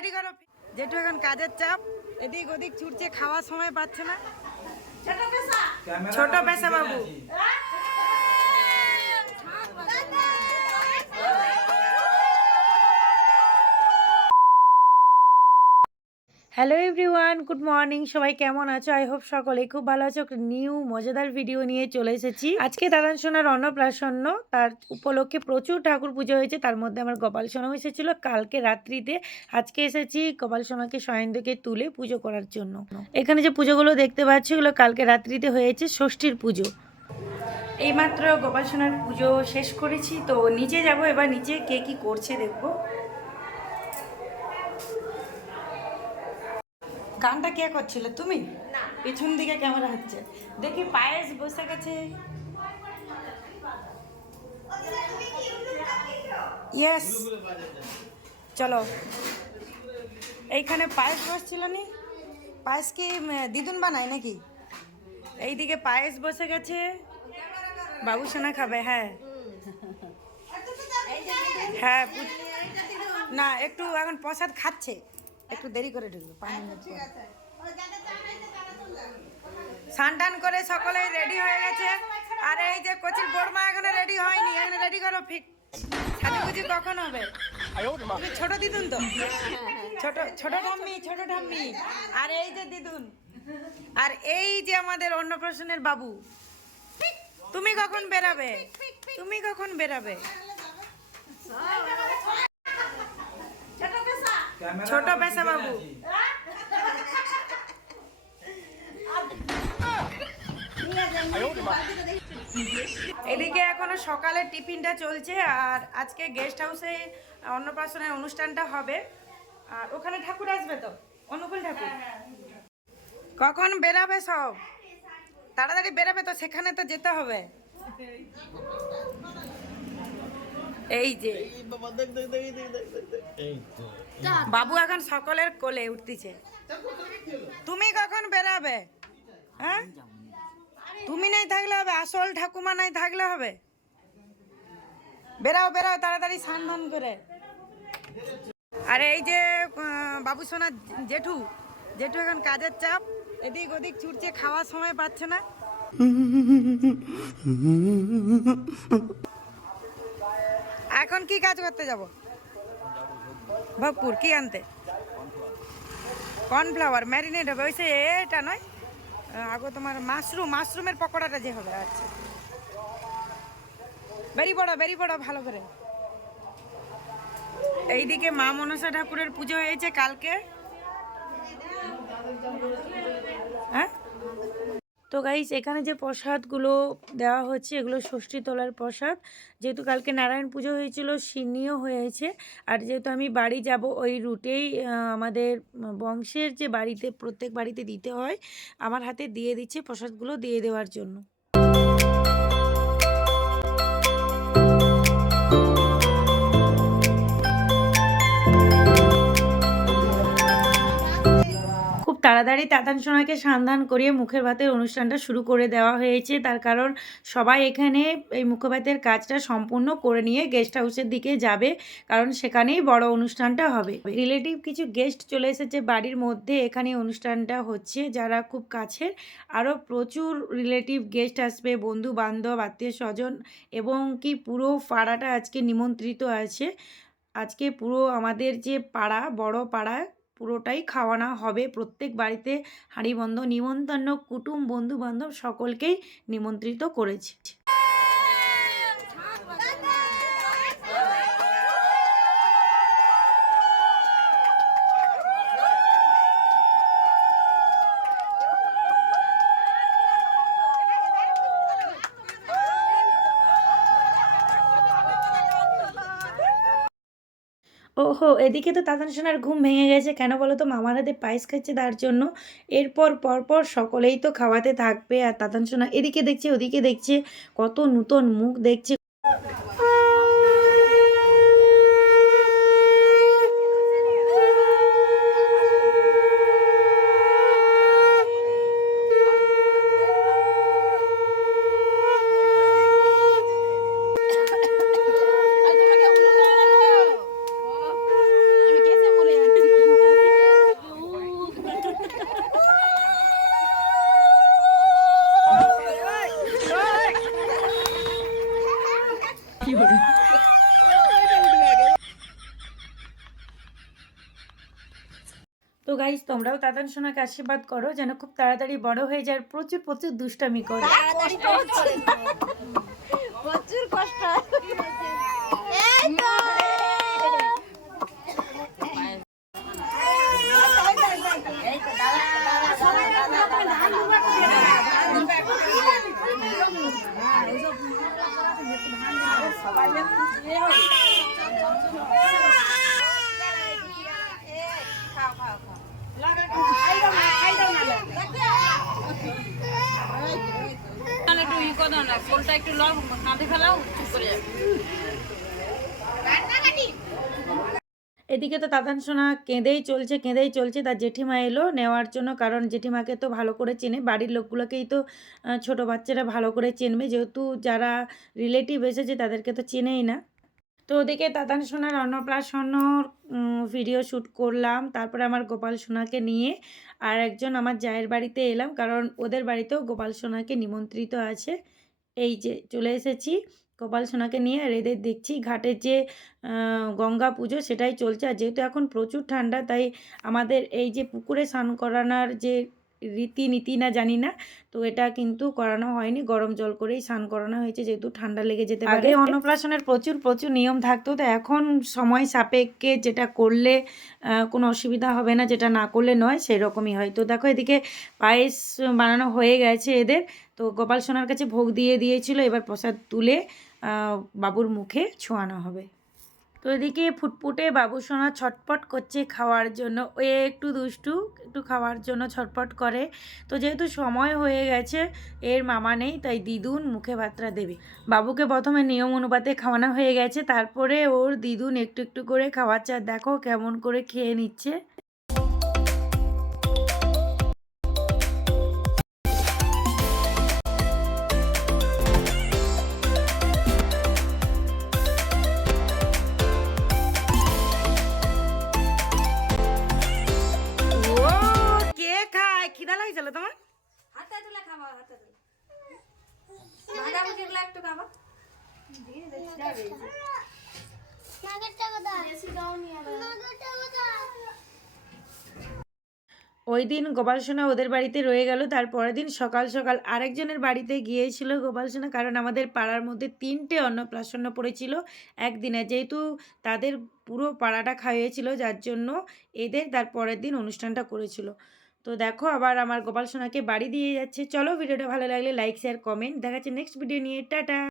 Ready করো। যেটু এখন কাজের চাপ এদিক ওদিক ছুটছে খাওয়ার সময় পাচ্ছে না। ছোট পেশা। বাবু। হ্যালো এভরিওয়ান গুড মর্নিং সবাই কেমন আছো? আই হোপ সকলে খুব ভালো আছো। নিউ মজাদার ভিডিও নিয়ে চলে এসেছি। আজকে দাদান সোনার অন্নপ্রাশন্ন তার উপলক্ষে প্রচুর ঠাকুর পুজো হয়েছে। তার মধ্যে আমার গোপাল সোনাও এসেছিল। কালকে রাত্রিতে আজকে এসেছি গোপাল সোনাকে সয়েন্দ্রকে তুলে পুজো করার জন্য। এখানে যে পুজোগুলো দেখতে পাচ্ছি ওগুলো কালকে রাত্রিতে হয়েছে ষষ্ঠীর পুজো। এইমাত্র গোপাল সোনার পুজো শেষ করেছি, তো নিচে যাব। এবার নিচে কে কি করছে দেখব। গানটা কে করছিল? তুমি? পিছন দিকে ক্যামেরা হচ্ছে। দেখি পায়েস বসে গেছে। ইয়েস চলো। এইখানে পায়েস বসছিল নি? পায়েস কি দিদুন বানায় নাকি? এইদিকে পায়েস বসে গেছে। বাবু সোনা খাবে হ্যাঁ। হ্যাঁ না একটু এখন প্রসাদ খাচ্ছে। একটু দেরি করে ঢুকবে পাঁচ স্নান টান করে সকলেই রেডি হয়ে গেছে। আর এই যে কোচির বড়মা এখনও রেডি হয়নি এখানে রেডি করো ফিক। সাজুগুজি কখন হবে? তুমি ছোট দিদুন তো? ছোট ছোট ঠাম্মি ছোট ঠাম্মি। আর এই যে দিদুন। আর এই যে আমাদের অন্নপ্রাশনের বাবু। তুমি কখন বেরাবে? তুমি কখন বেরাবে? ছোট পেশা বাবু। এদিকে এখনও সকালে টিফিনটা চলছে আর আজকে গেস্ট হাউসে অন্নপ্রাশনের অনুষ্ঠানটা হবে। আর ওখানে ঠাকুর আসবে তো? অনুকূল ঠাকুর? কখন বেরাবে সব? তাড়াতাড়ি বেরাবে তো সেখানে তো যেতে হবে। এই যে। বাবু এখন সকলের কোলে উঠতেছে। তুমি কখন বেরাবে? হ্যাঁ? তুমি নাই থাকলে হবে, আসল ঠাকুমা নাই থাকলে হবে। বেরাও বেরাও, তাড়াতাড়ি স্নান করে। আর এই যে বাবু সোনা জেঠু জেঠু এখন কাজের চাপ, এদিক ওদিক ছুটছে, খাওয়ার সময় পাচ্ছে না। এখন কি কাজ করতে যাব? ভোগপুর, কি আনতে? কর্নফ্লাওয়ার, ম্যারিনেট হবে, ওই সে এটা নয়? আগে তোমার মাশরুম, মাশরুমের পকোড়াটা যে হবে আচ্ছা। বেরি বড় বেরি বড়, ভালো করে। এইদিকে মা মনসা ঠাকুরের পুজো হয়েছে কালকে। তো গাইস এখানে যে প্রসাদগুলো দেওয়া হচ্ছে, এগুলো ষষ্ঠী তোলার প্রসাদ। যেহেতু কালকে নারায়ণ পুজো হয়েছিল সিনিও হয়েছে। আর যেহেতু আমি বাড়ি যাব, ওই রুটেই আমাদের বংশের যে বাড়িতে, প্রত্যেক বাড়িতে দিতে হয়, আমার হাতে দিয়ে দিচ্ছে প্রসাদগুলো দিয়ে দেওয়ার জন্য। তাড়াতাড়ি তাতান সোনাকে সান্ধান করিয়ে মুখের ভাতের অনুষ্ঠানটা শুরু করে দেওয়া হয়েছে। তার কারণ সবাই এখানে এই মুখভাতের কাজটা সম্পূর্ণ করে নিয়ে গেস্ট হাউসের দিকে যাবে। কারণ সেখানেই বড় অনুষ্ঠানটা হবে। রিলেটিভ কিছু গেস্ট চলে এসেছে বাড়ির মধ্যে। এখানে অনুষ্ঠানটা হচ্ছে। যারা খুব কাছের, আরও প্রচুর রিলেটিভ গেস্ট আসবে। বন্ধু বান্ধব আত্মীয় স্বজন এবং কি পুরো পাড়াটা আজকে নিমন্ত্রিত আছে। আজকে পুরো আমাদের যে পাড়া, বড় পাড়া পুরোটাই খাওয়ানো হবে। প্রত্যেক বাড়িতে হাঁড়িবন্ধ নিমন্ত্রণ কুটুম বন্ধু বান্ধব সকলকেই নিমন্ত্রিত করেছে। ওহো, এদিকে তো তাতান সোনার ঘুম ভেঙে গেছে। কেন বলো তো, মামার হাতে পায়েস খাচ্ছে তার জন্য। এরপর পরপর সকলেই তো খাওয়াতে থাকবে আর তাতান সোনা এদিকে দেখছে, ওদিকে দেখছে। কত নূতন মুখ দেখছে। তোমরাও তাতান সোনাকে আশীর্বাদ করো, যেন খুব তাড়াতাড়ি বড় হয়ে যায়। প্রচুর প্রচুর দুষ্টামি করে। প্রচুর কষ্ট। তাহলে করো না ফোনটা একটু লও কাঁধে ফেলাও চুপ করে যাবে এদিকে তো তাতান সোনা কেঁদেই চলছে কেঁদেই চলছে তার জেঠিমা এলো নেওয়ার জন্য কারণ জেঠিমাকে তো ভালো করে চেনে বাড়ির লোকগুলোকেই তো ছোট বাচ্চারা ভালো করে চেনবে যেহেতু যারা রিলেটিভ এসেছে তাদেরকে তো চেনেই না। তো ওদিকে তাতান সোনার অন্নপ্রাশনর ভিডিও শ্যুট করলাম তারপরে আমার গোপাল সোনাকে নিয়ে আর একজন আমার জায়ের বাড়িতে এলাম, কারণ ওদের বাড়িতেও গোপাল সোনাকে নিমন্ত্রিত আছে। এই যে চলে এসেছি, গোপাল সোনাকে নিয়ে আর এদের দেখছি ঘাটের যে গঙ্গা পুজো সেটাই চলছে। আর যেহেতু এখন প্রচুর ঠান্ডা, তাই আমাদের এই যে পুকুরে স্নান করানোর যে রীতিনীতি না জানি না। তো এটা কিন্তু করানো হয়নি। গরম জল করেই স্নান করানো হয়েছে। যেহেতু ঠান্ডা লেগে যেতে পারে। আগে অন্নপ্রাশনের প্রচুর প্রচুর নিয়ম থাকতো। তো এখন সময় সাপেক্ষে যেটা করলে কোনো অসুবিধা হবে না। যেটা না করলে নয় সেই রকমই হয়। তো দেখো, এদিকে পায়েস বানানো হয়ে গেছে এদের। তো গোপাল সোনার কাছে ভোগ দিয়ে দিয়েছিল। এবার প্রসাদ তুলে বাবুর মুখে ছোঁয়ানো হবে। তো এদিকে ফুটফুটে বাবুসোনা ছটপট করছে খাওয়ার জন্য। ও একটু দুষ্টু, একটু খাওয়ার জন্য ছটপট করে। তো যেহেতু সময় হয়ে গেছে, এর মামা নেই, তাই দিদুন মুখে ভাতটা দেবে। বাবুকে প্রথমে নিয়ম অনুপাতে খাওয়ানো হয়ে গেছে, তারপরে ওর দিদুন একটু একটু করে খাওয়াচ্ছে। দেখো কেমন করে খেয়ে নিচ্ছে। খিদা তোমার? হাতে তুলে খাব হাতে তুলে ভাগাভাগি গুলো একটু খাব ওই দিন গোপাল সোনা ওদের বাড়িতে রয়ে গেল তারপরের দিন সকাল সকাল আরেকজনের বাড়িতে গিয়েছিল গোপাল সোনা কারণ আমাদের পাড়ার মধ্যে তিনটে অন্নপ্রাশন পড়েছিল একদিনে। যেহেতু তাদের পুরো পাড়াটা খাইয়েছিল যার জন্য এদের তার পরের দিন অনুষ্ঠানটা করেছিল। তো দেখো আবার আমার গোপাল সোনাকে বাড়ি দিয়ে যাচ্ছে। চলো ভিডিওটা ভালো লাগলে লাইক শেয়ার কমেন্ট দেখাচ্ছে নেক্সট ভিডিও নিয়ে। টাটা।